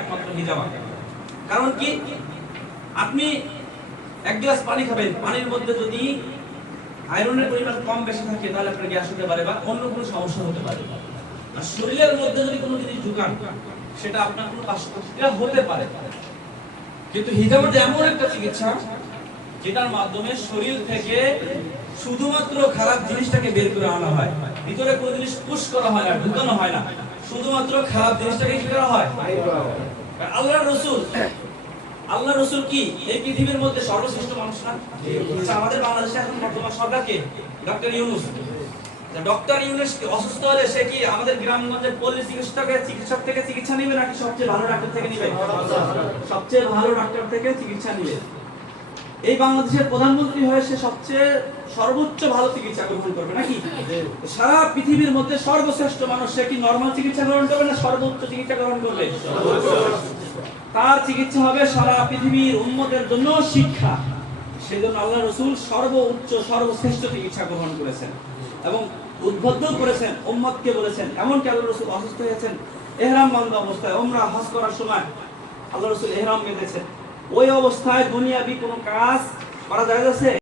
একমাত্র হিজামা কারণ কি? আপনি এক গ্লাস পানি খাবেন, পানির মধ্যে যদি আয়রনের পরিমাণ কম বেশি থাকে, তাহলে আপনার গ্যাস হতে পারে বা অন্য কোনো সমস্যা হতে পারে। আর শরীরের মধ্যে যদি কোনো জিনিস ঢুকান, সেটা আপনার কোনো হতে পারে। কিন্তু হিজামাতে এমন একটা চিকিৎসা, যেটার মাধ্যমে শরীর থেকে শুধুমাত্র খারাপ জিনিসটাকে বের করে আনা হয়। ভিতরে কোনো জিনিস পুশ করা হয় না ঢুকানো হয় না। শুধুমাত্র খারাপ জিনিসটাকে কি করা হয়? আল্লাহ রসুল আল্লাহ রসুল কি? এই পৃথিবীর মধ্যে সর্বশ্রেষ্ঠ মানুষ না? আচ্ছা, আমাদের বাংলাদেশে এখন বর্তমান সরকারকে ডক্টর ইউনুস। ডক্টর ইউনুস অসুস্থ হলে সে কি আমাদের গ্রামগঞ্জের পল্লী চিকিৎসকের চিকিৎসক থেকে চিকিৎসা নিবে নাকি সবচেয়ে ভালো ডাক্তার থেকে নিবে? সবচেয়ে ভালো ডাক্তার থেকে চিকিৎসা নিবে। এই বাংলাদেশের প্রধানমন্ত্রী হয়ে সে সবচেয়ে সর্বোচ্চ ভালো চিকিৎসা গ্রহণ করবে নাকি? সারা পৃথিবীর মধ্যে সর্বশ্রেষ্ঠ মানুষ সে কি নর্মাল চিকিৎসা গ্রহণ করবে না সর্বোচ্চ চিকিৎসা গ্রহণ করবে? তার চিকিৎসা হবে সারা পৃথিবীর উন্মতের জন্য শিক্ষা। সেজন্য আল্লাহ রসুল সর্বোচ্চ সর্বশ্রেষ্ঠ চিকিৎসা গ্রহণ করেছেন এবং উদ্বুদ্ধ করেছেন উম্মতকে বলেছেন। এমনকি আল্লাহ রসুল অসুস্থ হয়েছেন এহরাম বন্ধ অবস্থায় ওমরা হজ করার সময় আল্লাহ রসুল এহরাম বেঁধেছেন। ওই অবস্থায় দুনিয়াবি কোনো কাজ করা যায় যাচ্ছে